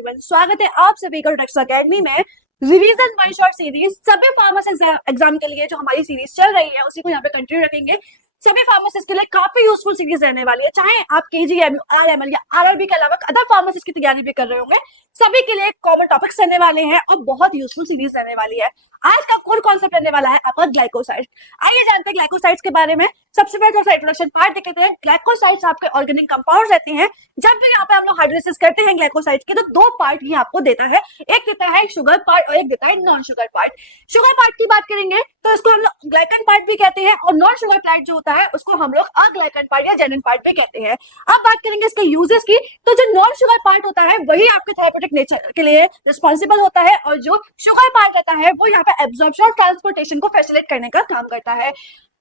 Everyone, स्वागत है आप सभी का टेक्स अकेडमी में रिवीजन वन शॉट सीरीज सभी फार्मेसी एग्जाम के लिए जो हमारी सीरीज चल रही है उसी को यहाँ पे कंटिन्यू रखेंगे। सभी फार्मासिस्ट के लिए काफी यूजफुल सीरीज रहने वाली है, चाहे आप केजीएमयू, आरएमएल या आरआरबी के अलावा अदर फार्मासिस्ट की तैयारी भी कर रहे होंगे, सभी के लिए कॉमन टॉपिक्स रहने वाले हैं और बहुत यूजफुल सीरीज रहने वाली है। आज का कोर कॉन्सेप्ट रहने वाला है आपका ग्लाइकोसाइड। आइए जानते हैं ग्लाइकोसाइड्स के बारे में। सबसे पहले थोड़ा सा इंट्रोडक्शन पार्ट देख लेते हैं। ग्लाइकोसाइड्स आपके ऑर्गेनिक कंपाउंड रहते हैं। जब भी यहाँ पे हम लोग हाइड्रोलिसिस करते हैं ग्लाइकोसाइड्स के तो दो पार्ट ये आपको देता है, एक देता है शुगर पार्ट और एक देता है non sugar part. Sugar part की बात करेंगे तो इसको हम लोग ग्लाइकन पार्ट भी कहते हैं और नॉन शुगर पार्ट जो होता है उसको हम लोग अग्लाइकन पार्ट या जेनिन पार्ट भी कहते हैं। अब बात करेंगे इसके यूजेस की, तो जो नॉन शुगर पार्ट होता है वही आपके थेरेप्यूटिक नेचर के लिए रिस्पॉन्सिबल होता है और जो शुगर पार्ट रहता है वो यहाँ पे एब्जॉर्प्शन और ट्रांसपोर्टेशन को फैसिलिटेट करने का काम करता है।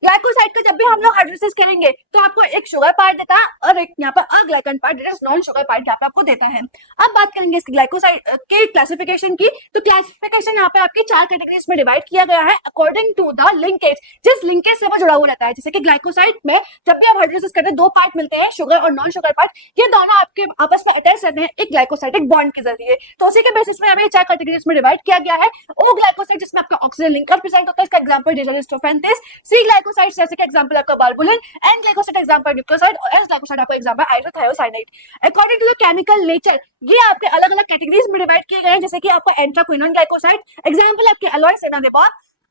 ग्लाइकोसाइड का जब भी हम लोग हाइड्रोलिसिस करेंगे तो आपको एक शुगर पार्ट देता है और एक यहाँ पर aglycone part that is non sugar part यहाँ पे आपको देता है। अब बात करेंगे इसकी ग्लाइकोसाइड के क्लासिफिकेशन की, तो क्लासिफिकेशन यहाँ पे आपकी 4 कैटेगरीज में डिवाइड किया गया है अकॉर्डिंग टू द लिंकेज, जिस लिंकेज से वो जुड़ा हुआ रहता है। जैसे कि ग्लाइकोसाइड में जब भी आप हाइड्रोलिसिस करते हैं दो पार्ट मिलते हैं, शुगर और नॉन शुगर पार्ट, ये दोनों आपके आपस में अटैच रहते हैं एक ग्लाइकोसाइडिक बॉन्ड के जरिए। तो उसी के बेसिस में हमें 4 कैटेगरीज में डिवाइड किया गया है। ओ ग्लाइकोसाइड जिसमें आपका ऑक्सीजन लिंकर प्रेजेंट होता है, इसका एग्जांपल डिजोलिस्टोफेंटेस। सी ग्लाइकोसाइड जैसे कि एग्जांपल आपका barbaloin. N glycoside example nucleoside और एस ग्लाइकोसाइड आपका example isothiocyanate. According to the chemical nature ये आपके अलग अलग कैटेगरीज में डिवाइड किए गए हैं। जैसे कि आपका एंथ्राक्विनोन ग्लाइकोसाइड एग्जांपल आपके एलॉय सेनानेबा।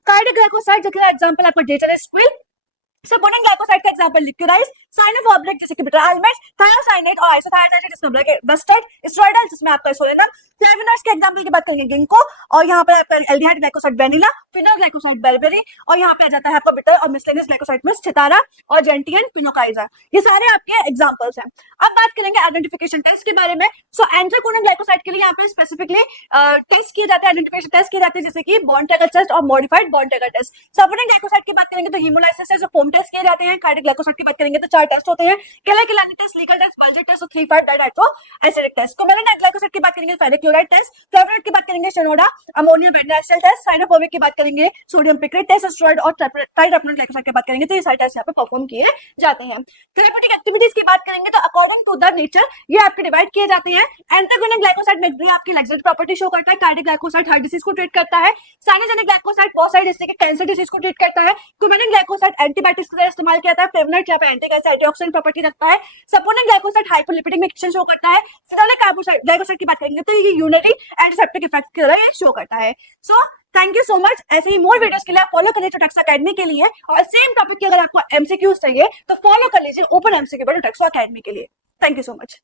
कार्डिक ग्लाइकोसाइड जैसे एग्जांपल आपका डेटारेस्क्विल। सपोर्टिंग ग्लाइकोसाइड का एग्जांपल लिक्विडाइज, साइनोफॉब्लिक जैसे कि बिटाइलमेट, थायोसाइनेट और आइसोथियोसाइनेट जिसमें ब्लास्टेड, स्टेरॉइडल जिसमें आपका सोलेनम। फ्लेवोनॉइड्स के एग्जांपल की बात करेंगे गिंको और यहाँ पे आपका aldehyde glycoside vanilla, phenol glycoside barberry और यहाँ पे आ जाता है आपका बिटर और मिसलेनियस ग्लाइकोसाइड में सितारा और जेंटियन पिनोकाइजा। ये सारे आपके एग्जांपल्स हैं। अब बात करेंगे आइडेंटिफिकेशन टेस्ट के बारे में। सो एंथ्राक्विनोन ग्लाइकोसाइड के लिए यहाँ पे स्पेसिफिकली टेस्ट किए जाते हैं, आइडेंटिफिकेशन टेस्ट किए जाते हैं जैसे कि बॉन्ड ट्रैकर टेस्ट और modified Borntrager test. Supporting glycoside की बात करेंगे तो हीमोलाइसिस टेस्ट और फोम टेस्ट किए जाते हैं। कार्डिक ग्लाइकोसाइड की बात करेंगे तो 4 टेस्ट होते हैं, केला-केलानी टेस्ट, लीकल टेस्ट, बल्जेट टेस्ट और 3,5-डाइहाइड्रो एसिडिक टेस्ट। कोवेलेंट ग्लाइकोसाइड की बात करेंगे फेरिक क्लोराइड टेस्ट, फ्लेवोनॉइड की बात करेंगे शेनोडा, अमोनियम बेंडाइसिल टेस्ट, साइनोफोबिक की बात करेंगे सोडियम पिक्रेट टेस्ट, स्टेरॉइड और ट्राइडेप्नोन ग्लाइकोसाइड की बात करेंगे तो ये सारे टेस्ट यहाँ पे परफॉर्म किए जाते हैं। थेरेप्यूटिक एक्टिविटीज की बात करेंगे तो अकॉर्डिंग टू द नेचर ये आपके डिवाइड किए जाते हैं। एंथ्राक्विनोन ग्लाइकोसाइड में आपकी लैक्सेटिव प्रॉपर्टी शो करता है। कार्डिक ग्लाइकोसाइड हार्ट डिसीज को ट्रीट करता है। साइनोजेनिक ग्लाइकोसाइड बहुत सारे जैसे कि कैंसर डिसीज को ट्रीट करता है। कोवेलेंट ग्लाइकोसाइड एंटीबायोटिक्स की तरह इस्तेमाल किया जाता है। फ्लेवोनॉइड यहाँ पे एंटीऑक्सीडेंट प्रॉपर्टी रखता है। सपोर्टिंग ग्लाइकोसाइड हाइपोलिपिडिक एक्शन शो करता है। फिनोलिक ग्लाइकोसाइड की बात करेंगे तो ये यूनिटरी एंटीसेप्टिक इफेक्ट की तरह ये शो करता है। So thank you so much. ऐसे ही मोर वीडियोस के लिए आप फॉलो करिए टेक्सो अकेडमी के लिए और सेम टॉपिक की अगर आपको एमसीक्यूज चाहिए तो फॉलो कर लीजिए ओपन एमसीक्यू टेक्सो अकेडमी के लिए। Thank you so much.